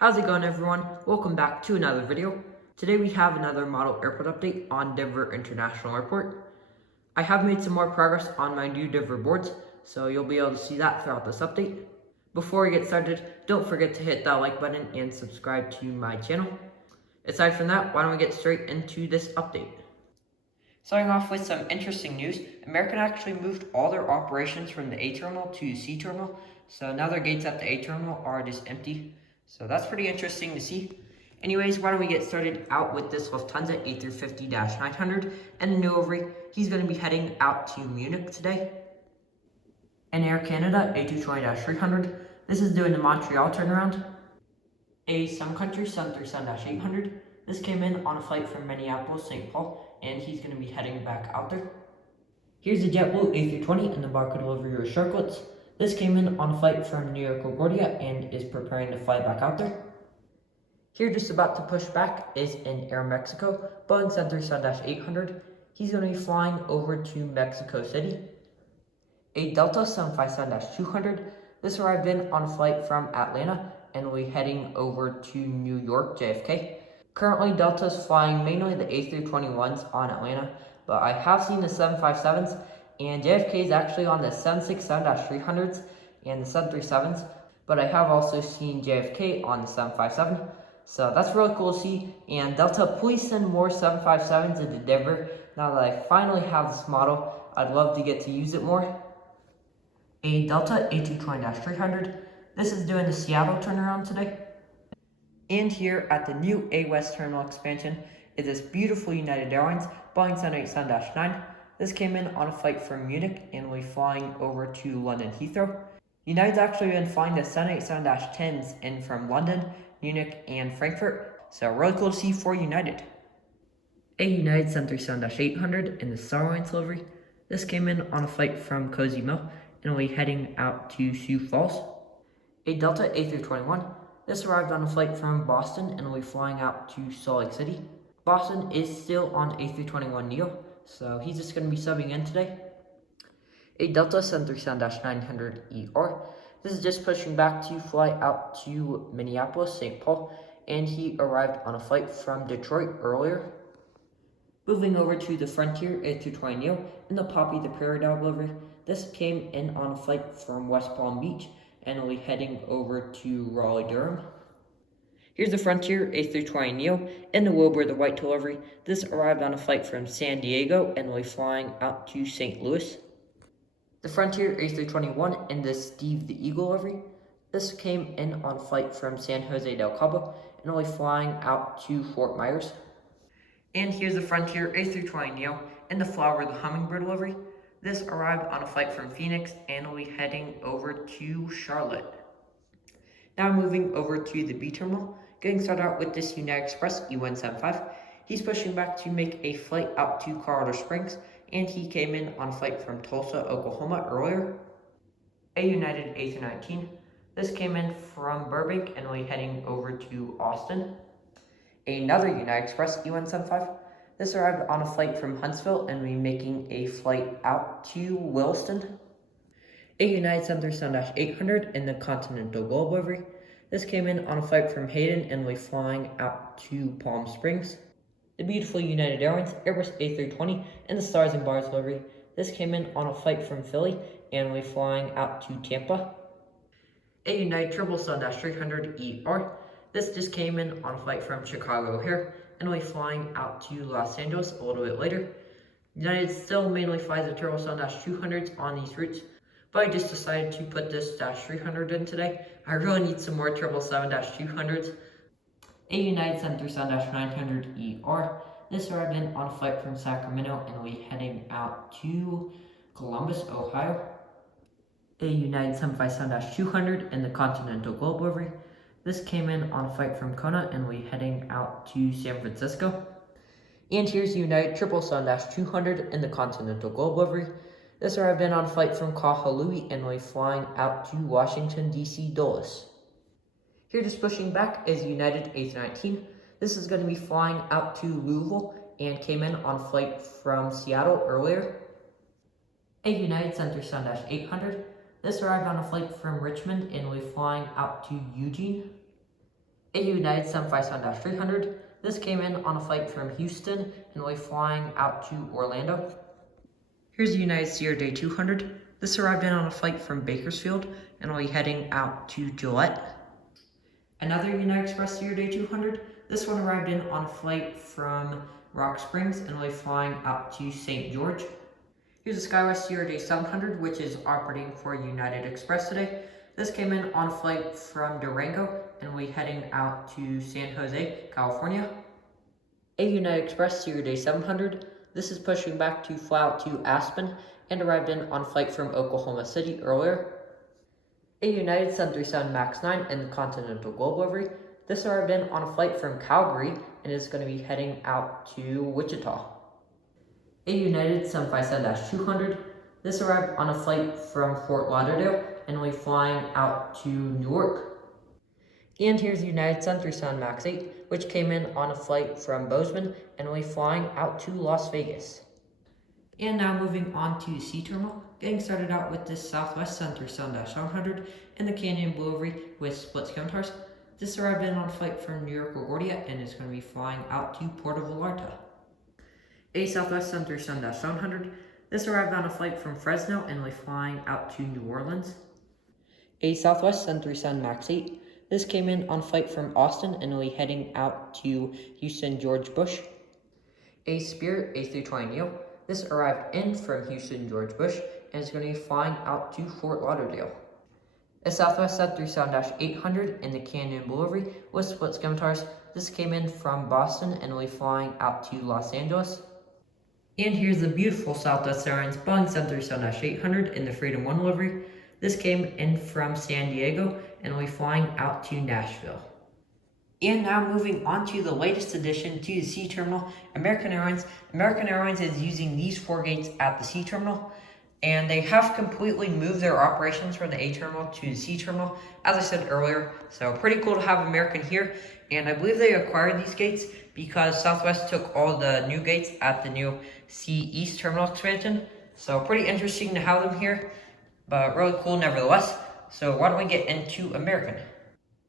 How's it going, everyone? Welcome back to another video. Today we have another model airport update on Denver International Airport. I have made some more progress on my new Denver boards, so you'll be able to see that throughout this update. Before we get started, don't forget to hit that like button and subscribe to my channel. Aside from that, why don't we get straight into this update? Starting off with some interesting news, American actually moved all their operations from the A terminal to C terminal, so now their gates at the A terminal are just empty. So that's pretty interesting to see. Anyways, why don't we get started out with this Lufthansa A350-900 and a new livery. He's going to be heading out to Munich today. And Air Canada A220-300. This is doing the Montreal turnaround. A Sun Country Sun 37-800. This came in on a flight from Minneapolis, St. Paul, and he's going to be heading back out there. Here's the JetBlue A320 and the barcode delivery with Sharklets. This came in on a flight from New York LaGuardia and is preparing to fly back out there. Here, just about to push back, is in Air Mexico, Boeing 737-800. He's going to be flying over to Mexico City. A Delta 757-200. This arrived in on a flight from Atlanta and will be heading over to New York, JFK. Currently, Delta is flying mainly the A321s on Atlanta, but I have seen the 757s, and JFK is actually on the 767-300s and the 737s, but I have also seen JFK on the 757. So that's really cool to see, and Delta, please send more 757s into Denver. Now that I finally have this model, I'd love to get to use it more. A Delta A220-300. This is doing the Seattle turnaround today. And here at the new A West terminal expansion is this beautiful United Airlines Boeing 787-9. This came in on a flight from Munich and will be flying over to London Heathrow. United's actually been flying the 787-10s in from London, Munich, and Frankfurt, so really cool to see for United. A United 737-800 in the Star Alliance livery. This came in on a flight from Cozy Mill and will be heading out to Sioux Falls. A Delta A321. This arrived on a flight from Boston and will be flying out to Salt Lake City. Boston is still on A321neo, so he's just going to be subbing in today. A Delta 737-900ER. This is just pushing back to fly out to Minneapolis, St. Paul, and he arrived on a flight from Detroit earlier. Moving over to the Frontier A320neo in the Poppy the Prairie Dog livery. This came in on a flight from West Palm Beach and will be heading over to Raleigh-Durham. Here's the Frontier A320neo in the Wilbur the White livery. This arrived on a flight from San Diego and will be flying out to St. Louis. The Frontier A321 in the Steve the Eagle livery. This came in on a flight from San Jose del Cabo and will be flying out to Fort Myers. And here's the Frontier A320neo in the Flower the Hummingbird livery. This arrived on a flight from Phoenix and will be heading over to Charlotte. Now moving over to the B terminal, getting started out with this United Express E175. He's pushing back to make a flight out to Colorado Springs, and he came in on a flight from Tulsa, Oklahoma earlier. A United A319. This came in from Burbank and will be heading over to Austin. Another United Express E175. This arrived on a flight from Huntsville and will be making a flight out to Williston. A United 737-800 in the Continental Gold livery. This came in on a flight from Hayden and will be flying out to Palm Springs. The beautiful United Airlines Airbus A320 in the Stars and Bars livery. This came in on a flight from Philly and will be flying out to Tampa. A United 777-300ER. This just came in on a flight from Chicago O'Hare and will be flying out to Los Angeles a little bit later. United still mainly flies the 777-200s on these routes, but I just decided to put this -300 in today. I really need some more 777-200s. A United 737-900ER. This arrived in on a flight from Sacramento and will be heading out to Columbus, Ohio. A United 757-200 in the Continental Globe livery. This came in on a flight from Kona and will be heading out to San Francisco. And here's the United 777-200 in the Continental Globe livery. This arrived in on a flight from Kahului and will be flying out to Washington, D.C. Dulles. Here, just pushing back, is United A319. This is going to be flying out to Louisville and came in on a flight from Seattle earlier. A United 737-800. This arrived on a flight from Richmond and will be flying out to Eugene. A United 757-300. This came in on a flight from Houston and will be flying out to Orlando. Here's a United Sierra Day 200. This arrived in on a flight from Bakersfield and will be heading out to Gillette. Another United Express Sierra Day 200. This one arrived in on a flight from Rock Springs and will be flying out to St. George. Here's a SkyWest Sierra Day 700, which is operating for United Express today. This came in on a flight from Durango and will be heading out to San Jose, California. A United Express Sierra Day 700. This is pushing back to fly out to Aspen and arrived in on a flight from Oklahoma City earlier. A United 737 MAX 9 in the Continental Globe livery. This arrived in on a flight from Calgary and is going to be heading out to Wichita. A United 757-200. This arrived on a flight from Fort Lauderdale and will be flying out to Newark. And here's the United 737 MAX 8, which came in on a flight from Bozeman and will be flying out to Las Vegas. And now moving on to the Sea Terminal, getting started out with this Southwest 737-700 in the Canyon Blue livery with split scooters. This arrived in on a flight from New York LaGuardia and is going to be flying out to Puerto Vallarta. A Southwest 737-700. This arrived on a flight from Fresno and will be flying out to New Orleans. A Southwest 737 MAX 8. This came in on a flight from Austin and will be heading out to Houston George Bush. A Spirit A320neo. This arrived in from Houston George Bush and is going to be flying out to Fort Lauderdale. A Southwest 737-800 in the Canyon Blue livery with split scooters. This came in from Boston and will be flying out to Los Angeles. And here's the beautiful Southwest Airlines Boeing 737-800 in the Freedom 1 livery. This came in from San Diego and will be flying out to Nashville. And now moving on to the latest addition to the Sea Terminal, American Airlines. American Airlines is using these 4 gates at the Sea Terminal, and they have completely moved their operations from the A Terminal to the Sea Terminal, as I said earlier. So pretty cool to have American here, and I believe they acquired these gates because Southwest took all the new gates at the new Sea East Terminal expansion. So pretty interesting to have them here, but really cool nevertheless. So why don't we get into American?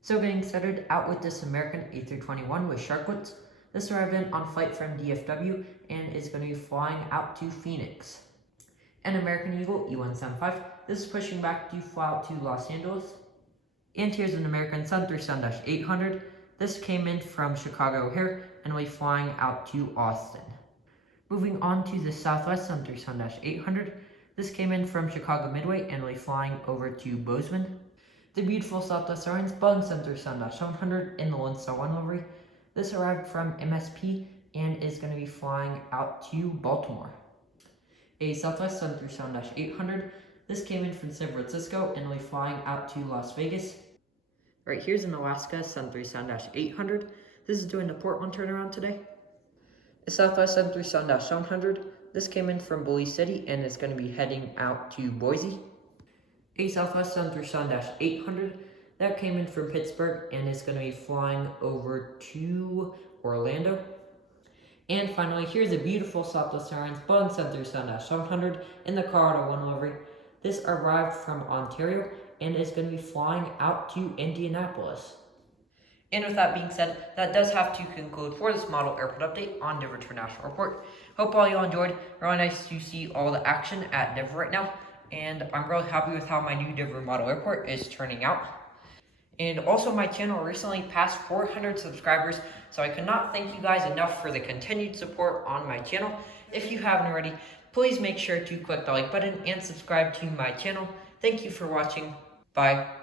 So getting started out with this American A321 with Sharklets. This arrived in on a flight from DFW and is going to be flying out to Phoenix. An American Eagle E175. This is pushing back to fly out to Los Angeles. And here's an American 737-800. This came in from Chicago O'Hare and will be flying out to Austin. Moving on to the Southwest 737-800. This came in from Chicago Midway and will be flying over to Bozeman. The beautiful Southwest Airlines Boeing 737-700 in the Lone Star 1 livery. This arrived from MSP and is going to be flying out to Baltimore. A Southwest 737-800. This came in from San Francisco and will be flying out to Las Vegas. Right, here's an Alaska 737-800. This is doing the Portland turnaround today. A Southwest 737-700. This came in from Belize City and is going to be heading out to Boise. A Southwest 737-800. That came in from Pittsburgh and is going to be flying over to Orlando. And finally, here's a beautiful Southwest Airlines Boeing 737-700 in the Colorado 1 livery. This arrived from Ontario and is going to be flying out to Indianapolis. And with that being said, that does have to conclude for this model airport update on Denver International Airport. Hope all y'all enjoyed. Really nice to see all the action at Denver right now. And I'm really happy with how my new Denver model airport is turning out. And also my channel recently passed 400 subscribers, so I cannot thank you guys enough for the continued support on my channel. If you haven't already, please make sure to click the like button and subscribe to my channel. Thank you for watching. Bye.